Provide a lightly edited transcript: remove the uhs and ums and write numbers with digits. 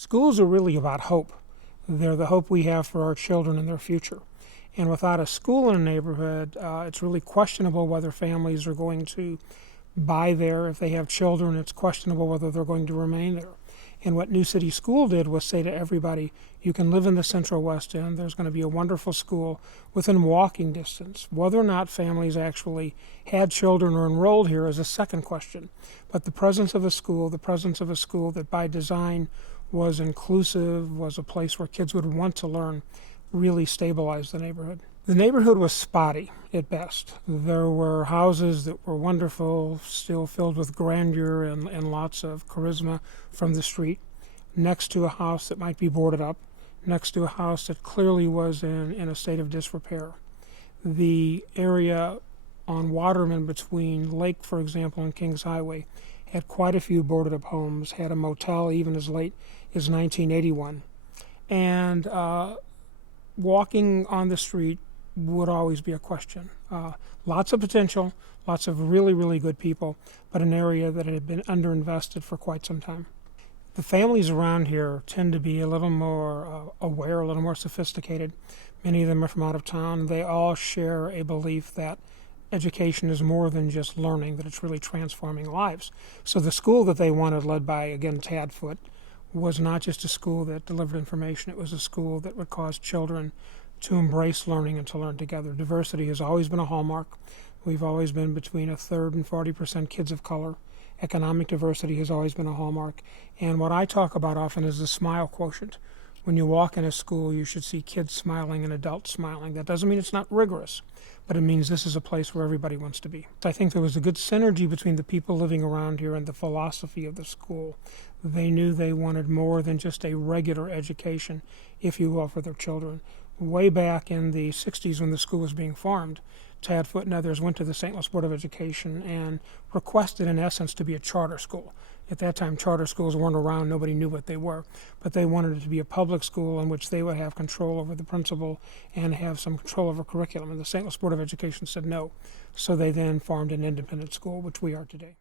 Schools are really about hope. They're the hope we have for our children and their future. And without a school in a neighborhood, it's really questionable whether families are going to buy there. If they have children, it's questionable whether they're going to remain there. And what New City School did was say to everybody, you can live in the Central West End. There's going to be a wonderful school within walking distance. Whether or not families actually had children or enrolled here is a second question. But the presence of a school that by design was inclusive, was a place where kids would want to learn, really stabilized the neighborhood. The neighborhood was spotty at best. There were houses that were wonderful, still filled with grandeur and lots of charisma from the street, next to a house that might be boarded up, next to a house that clearly was in a state of disrepair. The area on Waterman between Lake, for example, and Kings Highway had quite a few boarded up homes, had a motel even as late as 1981. And walking on the street would always be a question. Lots of potential, lots of really, really good people, but an area that had been underinvested for quite some time. The families around here tend to be a little more aware, a little more sophisticated. Many of them are from out of town. They all share a belief that education is more than just learning, that it's really transforming lives. So the school that they wanted, led by, again, Tad Foote, was not just a school that delivered information. It was a school that would cause children to embrace learning and to learn together. Diversity has always been a hallmark. We've always been between a third and 40% kids of color. Economic diversity has always been a hallmark. And what I talk about often is the smile quotient. When you walk in a school, you should see kids smiling and adults smiling. That doesn't mean it's not rigorous, but it means this is a place where everybody wants to be. I think there was a good synergy between the people living around here and the philosophy of the school. They knew they wanted more than just a regular education, if you will, for their children. Way back in the 60s when the school was being formed, Tad Foote and others went to the St. Louis Board of Education and requested, in essence, to be a charter school. At that time, charter schools weren't around. Nobody knew what they were. But they wanted it to be a public school in which they would have control over the principal and have some control over curriculum. And the St. Louis Board of Education said no. So they then formed an independent school, which we are today.